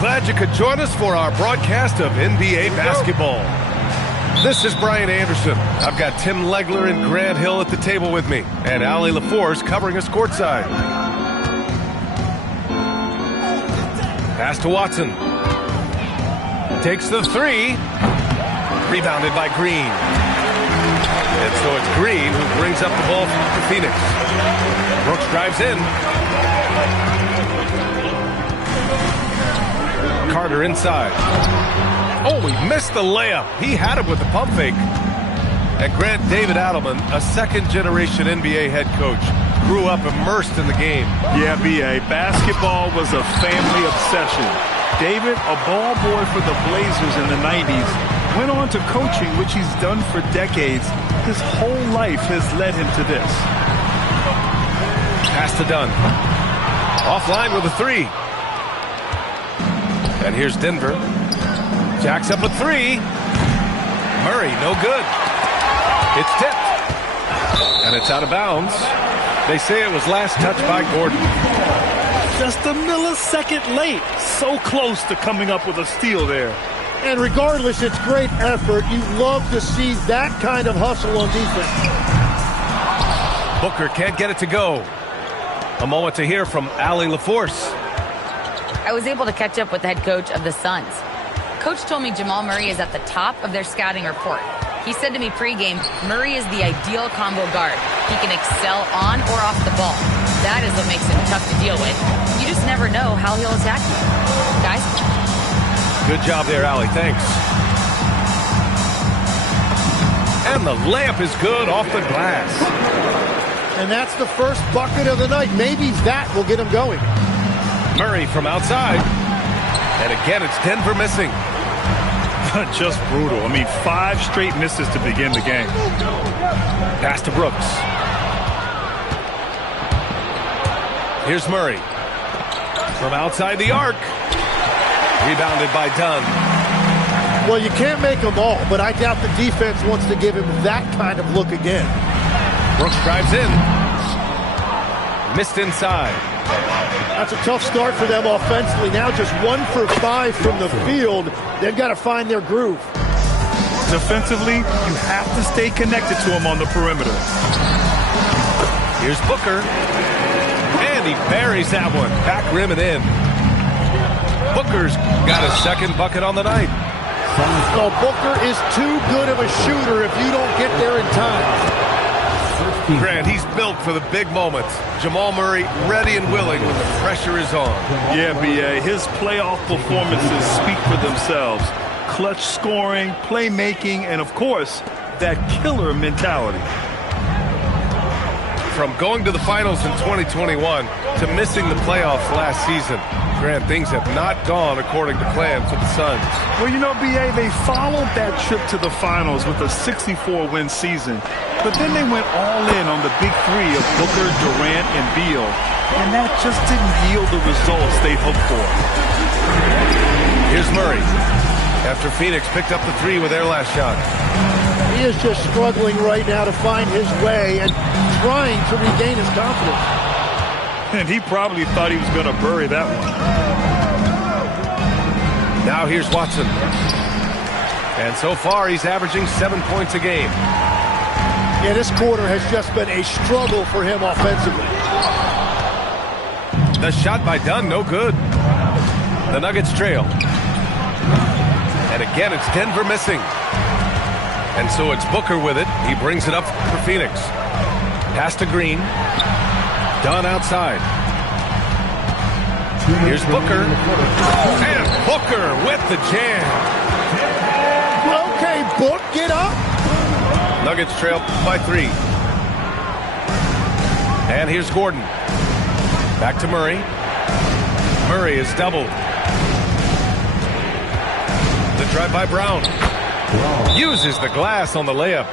Glad you could join us for our broadcast of NBA basketball. This is Brian Anderson. I've got Tim Legler and Grant Hill at the table with me, and Allie LaForce covering us courtside. Pass to Watson. Takes the three. Rebounded by Green. And so it's Green who brings up the ball for Phoenix. Brooks drives in. Carter inside. Oh, he missed the layup. He had him with the pump fake. And Grant David Adelman, a second-generation NBA head coach, grew up immersed in the game. Yeah, B.A., basketball was a family obsession. David, a ball boy for the Blazers in the 90s, went on to coaching, which he's done for decades. His whole life has led him to this. Pass to Dunn. Offline with a three. And here's Denver. Jacks up a three. Murray, no good. It's tipped. And it's out of bounds. They say it was last touched by Gordon. Just a millisecond late. So close to coming up with a steal there. And regardless, it's great effort. You love to see that kind of hustle on defense. Booker can't get it to go. A moment to hear from Allie LaForce. I was able to catch up with the head coach of the Suns. Coach told me Jamal Murray is at the top of their scouting report. He said to me pregame, Murray is the ideal combo guard. He can excel on or off the ball. That is what makes him tough to deal with. You just never know how he'll attack you. Guys? Good job there, Allie. Thanks. And the layup is good off the glass. And that's the first bucket of the night. Maybe that will get him going. Murray from outside. And again, it's Denver missing. Just brutal. I mean, 5 straight misses to begin the game. Pass to Brooks. Here's Murray. From outside the arc. Rebounded by Dunn. Well, you can't make them all, but I doubt the defense wants to give him that kind of look again. Brooks drives in. Missed inside. That's a tough start for them offensively. Now just 1 for 5 from the field. They've got to find their groove. Defensively, you have to stay connected to him on the perimeter. Here's Booker. And he buries that one. Back rim and in. Booker's got his second bucket on the night. Well, Booker is too good of a shooter if you don't get there in time. Grant, he's built for the big moments. Jamal Murray ready and willing when the pressure is on. Yeah, B.A., his playoff performances speak for themselves. Clutch scoring, playmaking, and, of course, that killer mentality. From going to the finals in 2021 to missing the playoffs last season, Grant, things have not gone according to plan for the Suns. Well, you know, B.A., they followed that trip to the finals with a 64-win season. But then they went all in on the big three of Booker, Durant, and Beal. And that just didn't yield the results they hoped for. Here's Murray. After Phoenix picked up the three with their last shot. He is just struggling right now to find his way and trying to regain his confidence. And he probably thought he was going to bury that one. Now here's Watson. And so far, he's averaging 7 points a game. Yeah, this quarter has just been a struggle for him offensively. The shot by Dunn, no good. The Nuggets trail. And again, it's Denver missing. And so it's Booker with it. He brings it up for Phoenix. Pass to Green. Dunn outside. Here's Booker. And Booker with the jam. Okay, Book, get up. Nuggets trail by 3. And here's Gordon. Back to Murray. Murray is doubled. The drive by Brown. Uses the glass on the layup.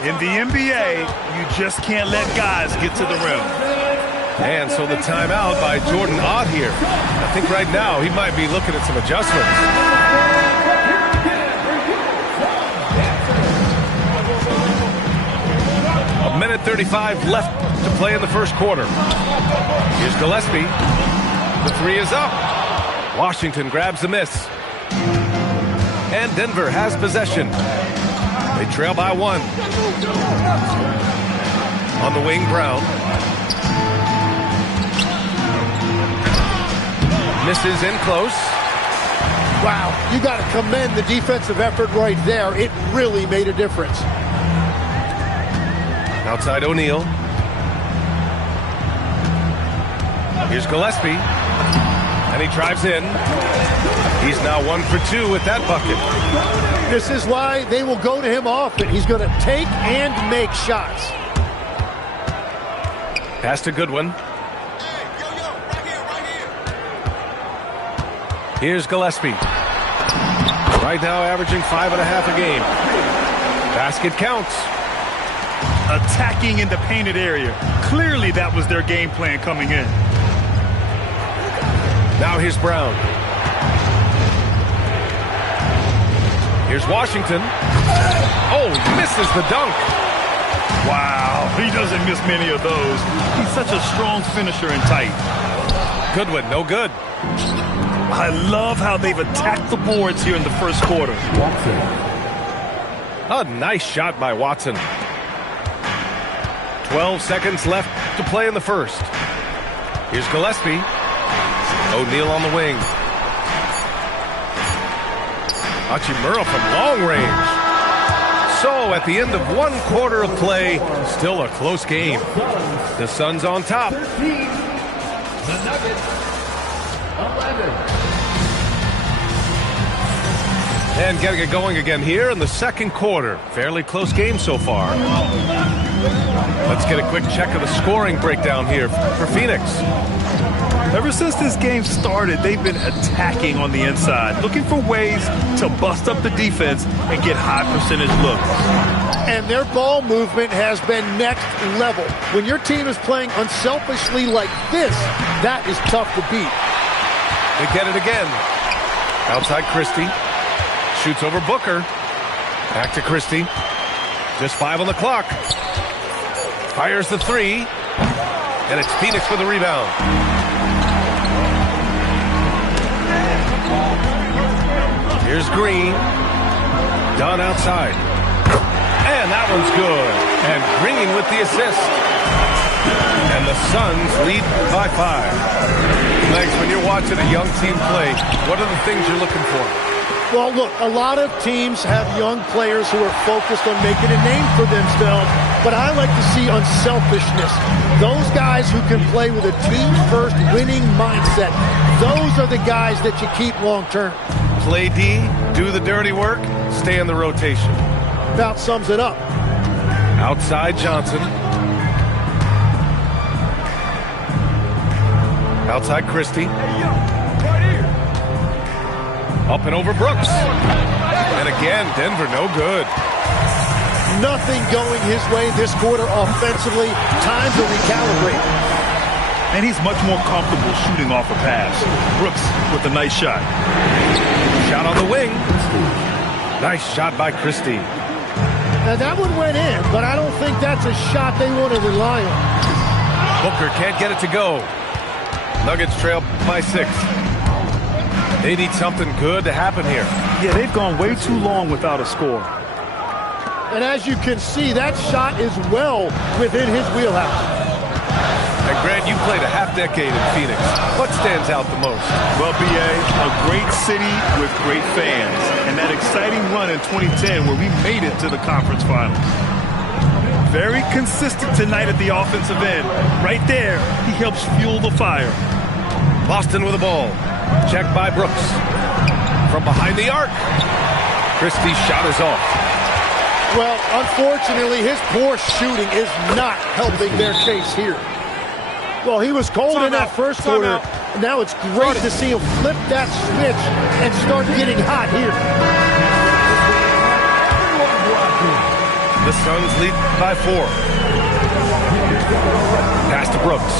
In the NBA, you just can't let guys get to the rim. And so the timeout by Jordan Ott here. I think right now he might be looking at some adjustments. A minute 35 left to play in the first quarter. Here's Gillespie. The three is up. Washington grabs the miss. And Denver has possession. They trail by 1. On the wing, Brown. Misses in close. Wow, you got to commend the defensive effort right there. It really made a difference. Outside O'Neal. Here's Gillespie. And he drives in. He's now 1 for 2 with that bucket. This is why they will go to him often. He's going to take and make shots. Pass to Goodwin. Here's Gillespie. Right now averaging 5.5 a game. Basket counts. Attacking in the painted area. Clearly that was their game plan coming in. Now here's Brown. Here's Washington. Oh, misses the dunk. Wow, he doesn't miss many of those. He's such a strong finisher and tight. Goodwin, no good. I love how they've attacked the boards here in the first quarter. A nice shot by Watson. 12 seconds left to play in the first. Here's Gillespie. O'Neal on the wing. Hachimura from long range. So at the end of 1 quarter of play, still a close game. The Suns on top. The Nuggets, 11. And getting it going again here in the second quarter. Fairly close game so far. Let's get a quick check of the scoring breakdown here for Phoenix. Ever since this game started, they've been attacking on the inside, looking for ways to bust up the defense and get high percentage looks. And their ball movement has been next level. When your team is playing unselfishly like this, that is tough to beat. They get it again. Outside Christie. Shoots over Booker. Back to Christie. Just 5 on the clock. Fires the 3. And it's Phoenix with the rebound. Here's Green. Dunn outside. And that one's good. And Green with the assist. And the Suns lead by 5. Legs, when you're watching a young team play, what are the things you're looking for? Well, look, a lot of teams have young players who are focused on making a name for themselves, but I like to see unselfishness. Those guys who can play with a team-first winning mindset, those are the guys that you keep long-term. Play D, do the dirty work, stay in the rotation. About sums it up. Outside Johnson. Outside Christie. Up and over Brooks. And again, Denver no good. Nothing going his way this quarter offensively. Time to recalibrate. And he's much more comfortable shooting off a pass. Brooks with a nice shot. Shot on the wing. Nice shot by Christie. Now that one went in, but I don't think that's a shot they want to rely on. Booker can't get it to go. Nuggets trail by 6. They need something good to happen here. Yeah, they've gone way too long without a score. And as you can see, that shot is well within his wheelhouse. And Grant, you played a half-decade in Phoenix. What stands out the most? Well, B.A., a great city with great fans. And that exciting run in 2010 where we made it to the conference finals. Very consistent tonight at the offensive end. Right there, he helps fuel the fire. Boston with the ball. Checked by Brooks. From behind the arc. Christie's shot is off. Well, unfortunately, his poor shooting is not helping their case here. Well, he was cold in that first quarter. Now it's great to see him flip that switch and start getting hot here. The Suns lead by 4. Pass to Brooks.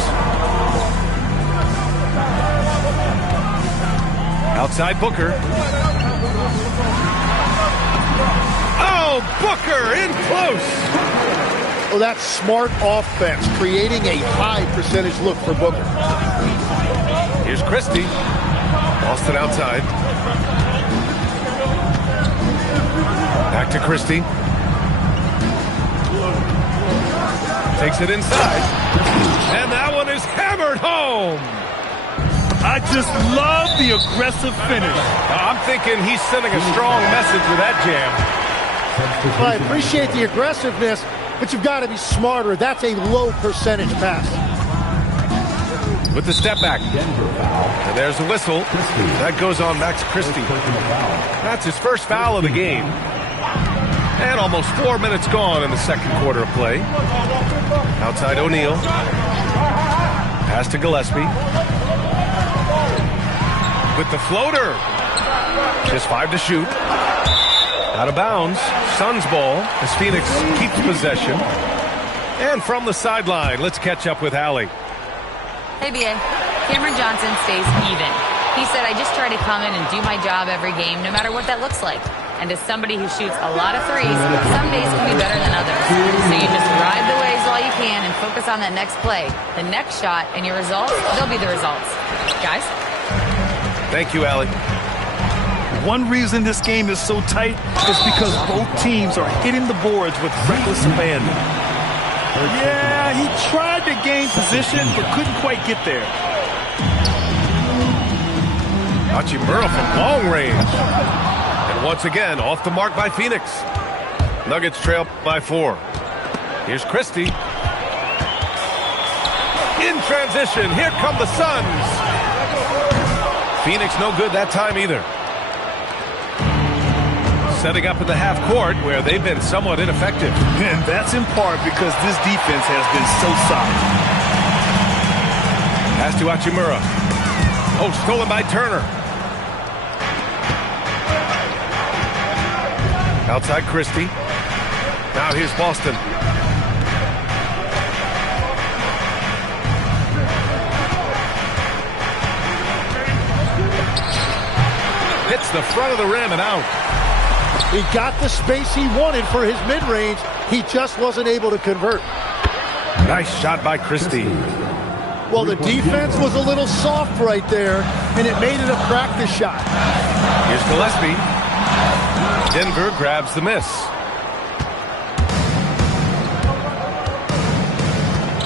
Outside Booker. Oh, Booker in close. Well, that's smart offense, creating a high percentage look for Booker. Here's Christie. Boston outside. Back to Christie. Takes it inside. And that one is hammered home. I just love the aggressive finish. I'm thinking he's sending a strong message with that jam. Well, I appreciate the aggressiveness, but you've got to be smarter. That's a low percentage pass. With the step back. And there's the whistle. That goes on Max Christie. That's his first foul of the game. And almost 4 minutes gone in the second quarter of play. Outside O'Neal. Pass to Gillespie. With the floater. Just 5 to shoot. Out of bounds. Suns ball as Phoenix keeps possession. And from the sideline, let's catch up with Allie. Hey, B.A. Cameron Johnson stays even. He said, I just try to come in and do my job every game, no matter what that looks like. And as somebody who shoots a lot of threes, some days can be better than others. So you just ride the waves all you can and focus on that next play. The next shot and your results, they'll be the results. Guys? Thank you, Allie. One reason this game is so tight is because both teams are hitting the boards with reckless abandon. Yeah, he tried to gain position, but couldn't quite get there. Hachimura from long range. And once again, off the mark by Phoenix. Nuggets trail by 4. Here's Christie. In transition, here come the Suns. Phoenix no good that time either. Setting up in the half court where they've been somewhat ineffective. And that's in part because this defense has been so solid. Pass to Hachimura. Oh, stolen by Turner. Outside Christie. Now here's Boston. Hits the front of the rim and out. He got the space he wanted for his mid-range. He just wasn't able to convert. Nice shot by Christie. Well, the defense was a little soft right there, and it made it a practice shot. Here's Gillespie. Denver grabs the miss.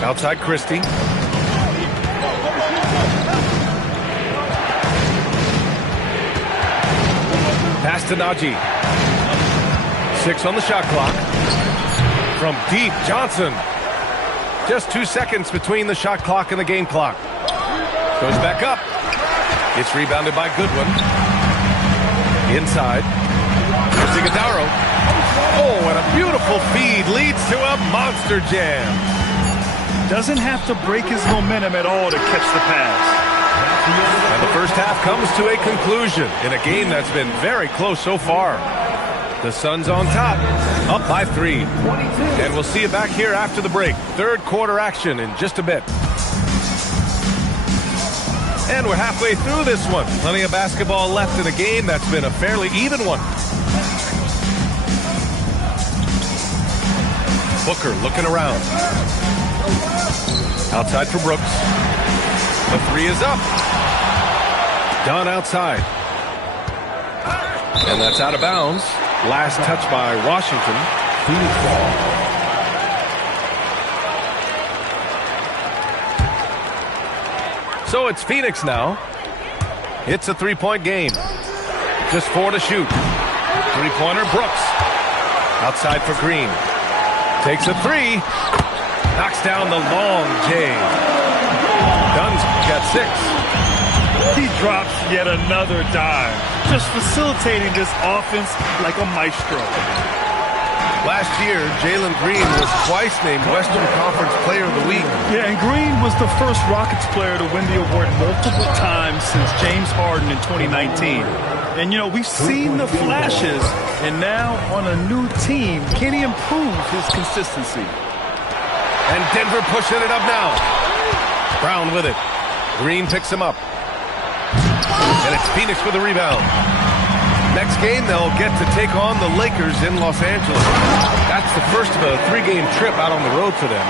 Outside Christie. Pass to Najee. 6 on the shot clock. From deep, Johnson. Just 2 seconds between the shot clock and the game clock. Goes back up. It's rebounded by Goodwin. Inside. Here's Iguodala. Oh, and a beautiful feed leads to a monster jam. Doesn't have to break his momentum at all to catch the pass. And the first half comes to a conclusion in a game that's been very close so far. The Suns on top, up by 3. And we'll see you back here after the break. Third quarter action in just a bit. And we're halfway through this one. Plenty of basketball left in a game that's been a fairly even one. Booker looking around. Outside for Brooks. The 3 is up. Done outside. And that's out of bounds. Last touch by Washington. Phoenix ball. So it's Phoenix now. It's a 3-point game. Just 4 to shoot. 3-pointer Brooks. Outside for Green. Takes a 3. Knocks down the long J. Dunn's got 6. He drops yet another dive. Just facilitating this offense like a maestro. Last year, Jalen Green was twice named Western Conference Player of the Week. Yeah, and Green was the first Rockets player to win the award multiple times since James Harden in 2019. And, you know, we've seen the flashes, and now on a new team, can he improve his consistency? And Denver pushing it up now. Brown with it. Green picks him up. And it's Phoenix with a rebound. Next game, they'll get to take on the Lakers in Los Angeles. That's the first of a 3-game trip out on the road for them.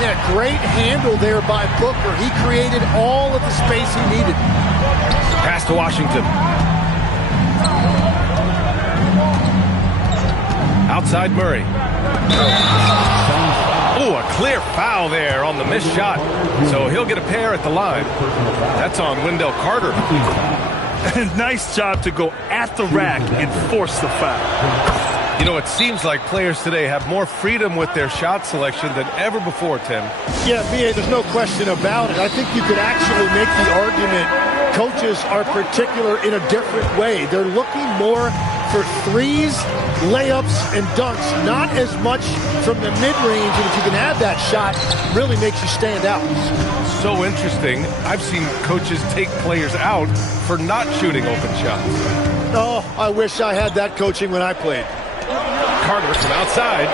Yeah, great handle there by Booker. He created all of the space he needed. Pass to Washington. Outside Murray. Oh, a clear foul there on the missed shot. So he'll get a pair at the line. That's on Wendell Carter. Nice job to go at the rack and force the foul. You know, it seems like players today have more freedom with their shot selection than ever before, Tim. Yeah, B.A., there's no question about it. I think you could actually make the argument coaches are particular in a different way. They're looking more for threes, layups, and dunks, not as much from the mid-range. And if you can have that shot, really makes you stand out. So interesting. I've seen coaches take players out for not shooting open shots. Oh, I wish I had that coaching when I played. Carter from outside.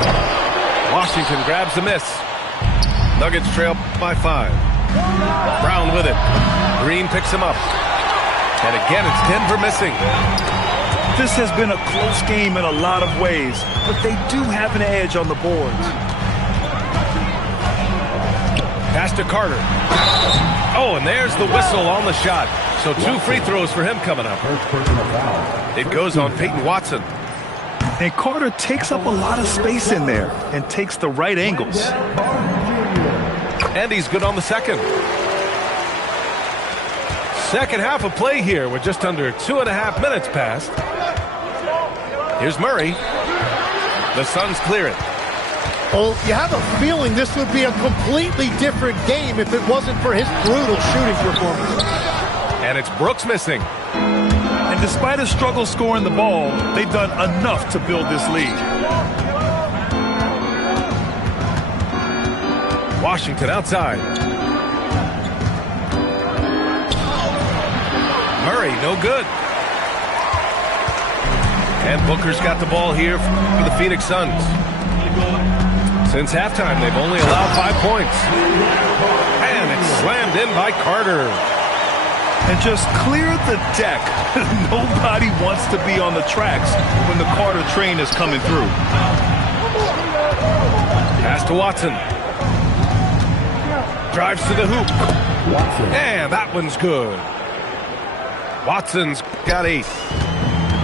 Washington grabs the miss. Nuggets trail by 5. Brown with it. Green picks him up. And again, it's Denver missing. This has been a close game in a lot of ways, but they do have an edge on the boards. Pass to Carter. Oh, and there's the whistle on the shot. So 2 free throws for him coming up. It goes on Peyton Watson. And Carter takes up a lot of space in there and takes the right angles. And he's good on the second. Second half of play here with just under 2.5 minutes passed. Here's Murray. The Suns clear it. Well, you have a feeling this would be a completely different game if it wasn't for his brutal shooting performance. And it's Brooks missing. And despite a struggle scoring the ball, they've done enough to build this lead. Washington outside. Murray, no good. And Booker's got the ball here for the Phoenix Suns. Since halftime, they've only allowed 5 points. And it's slammed in by Carter. And just clear the deck. Nobody wants to be on the tracks when the Carter train is coming through. Pass to Watson. Drives to the hoop. And that one's good. Watson's got 8.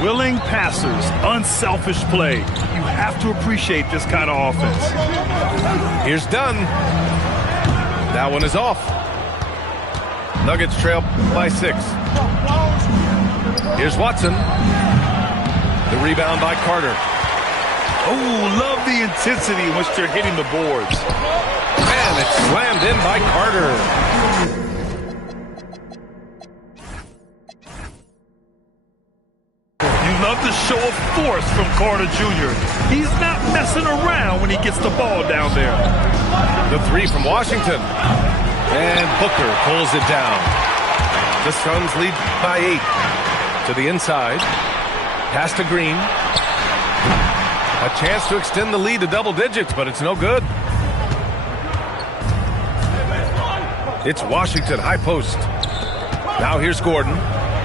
Willing passers, unselfish play. You have to appreciate this kind of offense. Here's Dunn. That one is off. Nuggets trail by 6. Here's Watson. The rebound by Carter. Oh, love the intensity in which they're hitting the boards. And it's slammed in by Carter. Love the show of force from Carter Jr. He's not messing around when he gets the ball down there. The 3 from Washington. And Booker pulls it down. The Suns lead by 8. To the inside. Pass to Green. A chance to extend the lead to double digits, but it's no good. It's Washington, high post. Now here's Gordon.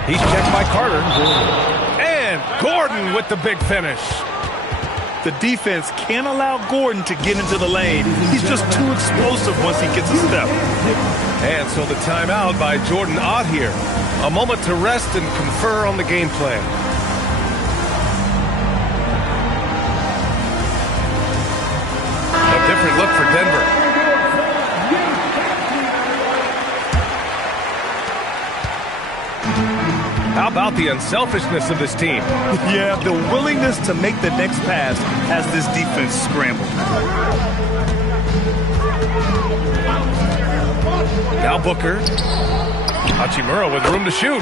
He's checked by Carter. And Gordon with the big finish. The defense can't allow Gordon to get into the lane. He's just too explosive once he gets a step. And so the timeout by Jordan Ott here. A moment to rest and confer on the game plan. A different look for Denver. How about the unselfishness of this team? Yeah, the willingness to make the next pass has this defense scrambled. Now Booker. Hachimura with room to shoot.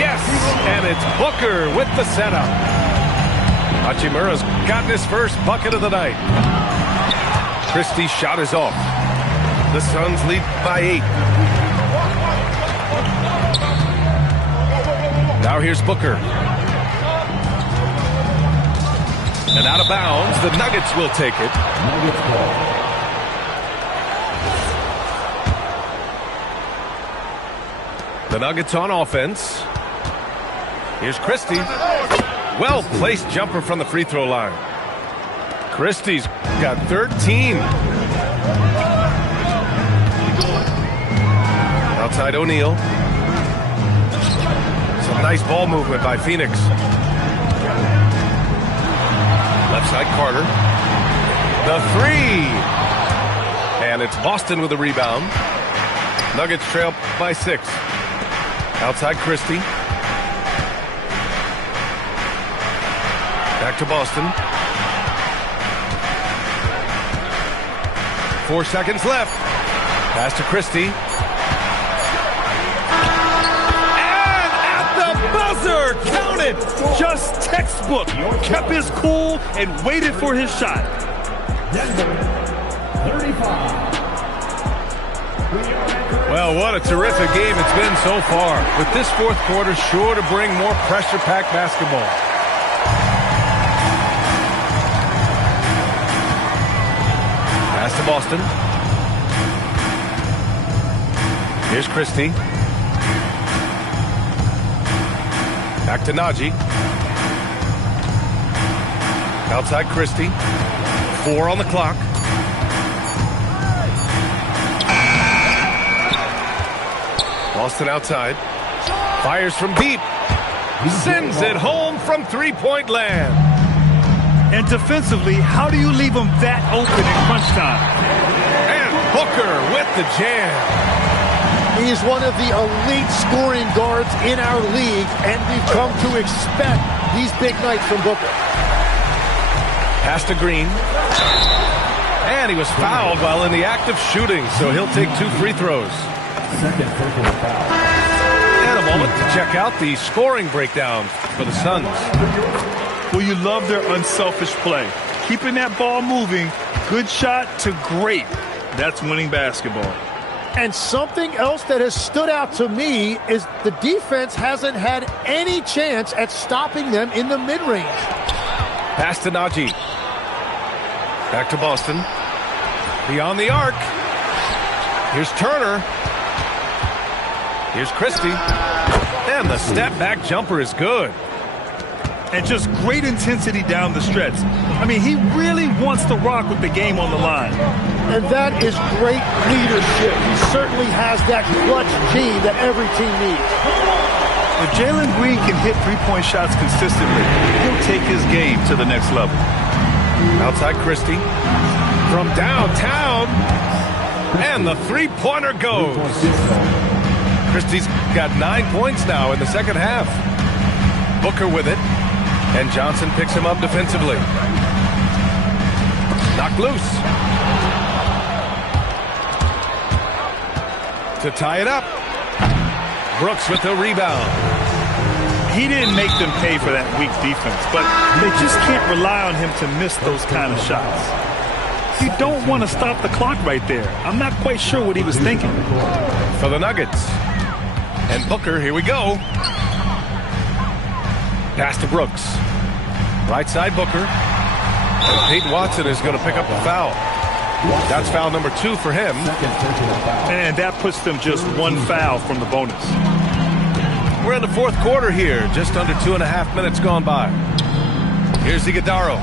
Yes, and it's Booker with the setup. Hachimura's gotten his first bucket of the night. Christie's shot is off. The Suns lead by 8. Now here's Booker. And out of bounds, the Nuggets will take it. Nuggets ball. The Nuggets on offense. Here's Christie. Well-placed jumper from the free throw line. Christie's got 13. Outside O'Neal. Nice ball movement by Phoenix. Left side, Carter. The three. And it's Boston with the rebound. Nuggets trail by 6. Outside, Christie. Back to Boston. 4 seconds left. Pass to Christie. And at the buzzer, count it. Just textbook. Kept his cool and waited for his shot. Denver, 35. Well, what a terrific game it's been so far. With this fourth quarter sure to bring more pressure-packed basketball. Pass to Boston. Here's Christie. Back to Najee. Outside Christie. 4 on the clock. Boston outside. Fires from deep. Sends it home from three-point land. And defensively, how do you leave them that open in crunch time? And Booker with the jam. He is one of the elite scoring guards in our league, and we've come to expect these big nights from Booker. Pass to Green. And he was fouled while in the act of shooting, so he'll take 2 free throws. Second personal foul. And a moment to check out the scoring breakdown for the Suns. Well, you love their unselfish play. Keeping that ball moving, good shot to great. That's winning basketball. And something else that has stood out to me is the defense hasn't had any chance at stopping them in the mid-range. Pass to Najee. Back to Boston. Beyond the arc. Here's Turner. Here's Christie. And the step-back jumper is good. And just great intensity down the stretch. I mean, he really wants to rock with the game on the line. And that is great leadership. He certainly has that clutch gene that every team needs. If Jalen Green can hit three-point shots consistently, he'll take his game to the next level. Outside Christie. From downtown. And the three-pointer goes. Christie's got 9 points now in the second half. Booker with it. And Johnson picks him up defensively. Knocked loose. To tie it up. Brooks with the rebound. He didn't make them pay for that weak defense, but they just can't rely on him to miss those kind of shots. You don't want to stop the clock right there. I'm not quite sure what he was thinking. For the Nuggets. And Booker, here we go. Pass to Brooks. Right side, Booker. And Peyton Watson is going to pick up the foul. That's foul number 2 for him. And that puts them just 1 foul from the bonus. We're in the fourth quarter here. Just under 2.5 minutes gone by. Here's Iguodala.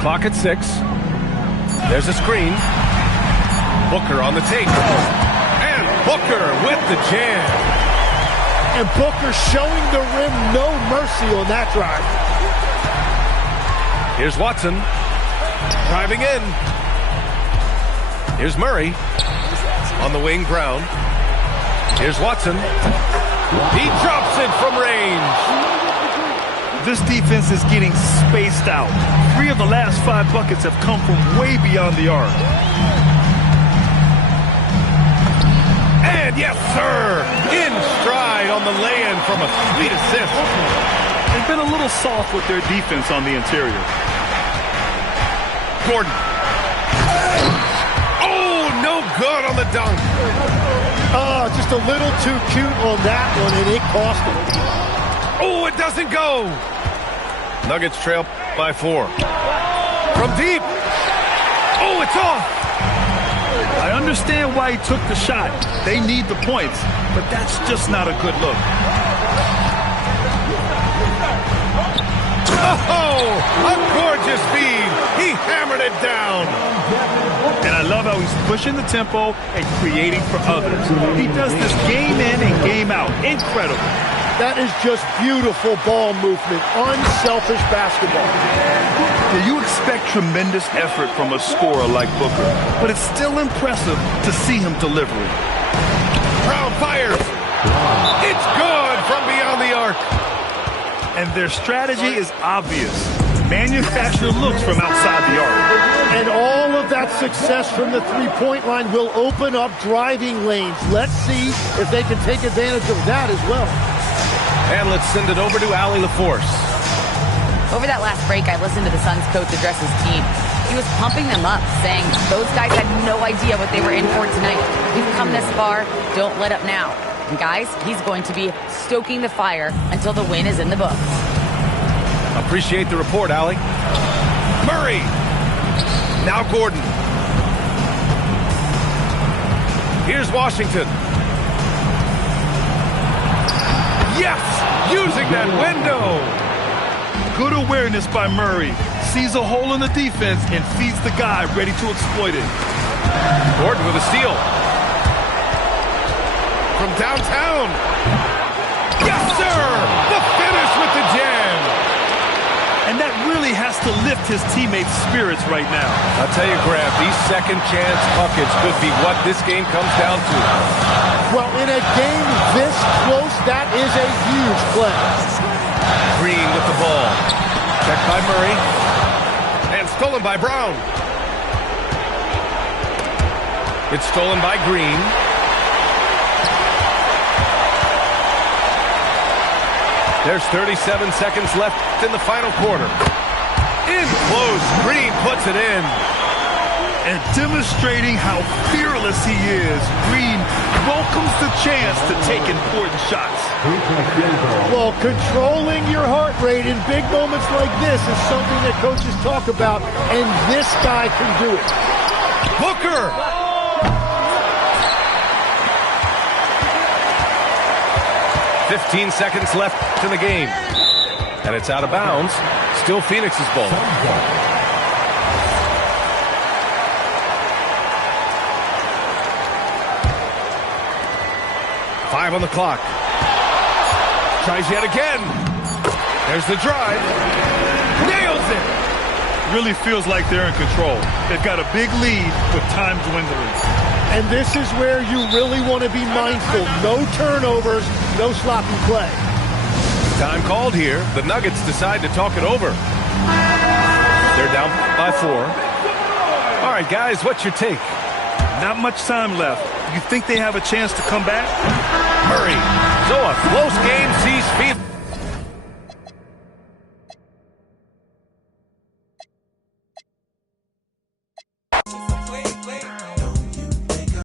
Clock at 6. There's a screen. Booker on the take. And Booker with the jam. And Booker showing the rim no mercy on that drive. Here's Watson. Driving in. Here's Murray. On the wing, Brown. Here's Watson. He drops it from range. This defense is getting spaced out. 3 of the last 5 buckets have come from way beyond the arc. And yes, sir, in stride on the lay-in from a sweet assist. They've been a little soft with their defense on the interior. Gordon. Oh, no good on the dunk. Oh, just a little too cute on that one, and it cost him. Oh, it doesn't go. Nuggets trail by 4. From deep. Oh, it's off. I understand why he took the shot. They need the points, but that's just not a good look. Oh, a gorgeous feed. He hammered it down. And I love how he's pushing the tempo and creating for others. He does this game in and game out. Incredible. That is just beautiful ball movement, unselfish basketball. You expect tremendous effort from a scorer like Booker, but it's still impressive to see him delivering. Brown fires. It's good from beyond the arc. And their strategy is obvious. Manufacture looks from outside the arc. And all of that success from the three-point line will open up driving lanes. Let's see if they can take advantage of that as well. And let's send it over to Allie LaForce. Over that last break, I listened to the Suns coach address his team. He was pumping them up, saying those guys had no idea what they were in for tonight. We've come this far. Don't let up now. And guys, he's going to be stoking the fire until the win is in the books. Appreciate the report, Allie. Murray. Now Gordon. Here's Washington. Yes! Using that window. Good awareness by Murray. Sees a hole in the defense and feeds the guy ready to exploit it. Gordon with a steal. From downtown. Yes, sir! The finish with the jam. And that really has to lift his teammates' spirits right now. I'll tell you, Graham, these second chance buckets could be what this game comes down to. Well, in a game this close, that is a huge play. Green with the ball. Checked by Murray. And stolen by Brown. It's stolen by Green. There's 37 seconds left in the final quarter. In close, Green puts it in. And demonstrating how fearless he is, Green welcomes the chance to take important shots. Well, controlling your heart rate in big moments like this is something that coaches talk about, and this guy can do it. Booker! 15 seconds left in the game. And it's out of bounds. Still Phoenix's ball. Five on the clock. Tries yet again. There's the drive. Nails it. Really feels like they're in control. They've got a big lead with time dwindling. And this is where you really want to be mindful. No turnovers, no sloppy play. Time called here. The Nuggets decide to talk it over. They're down by 4. All right, guys, what's your take? Not much time left. You think they have a chance to come back? Murray. So a close game sees Phoenix.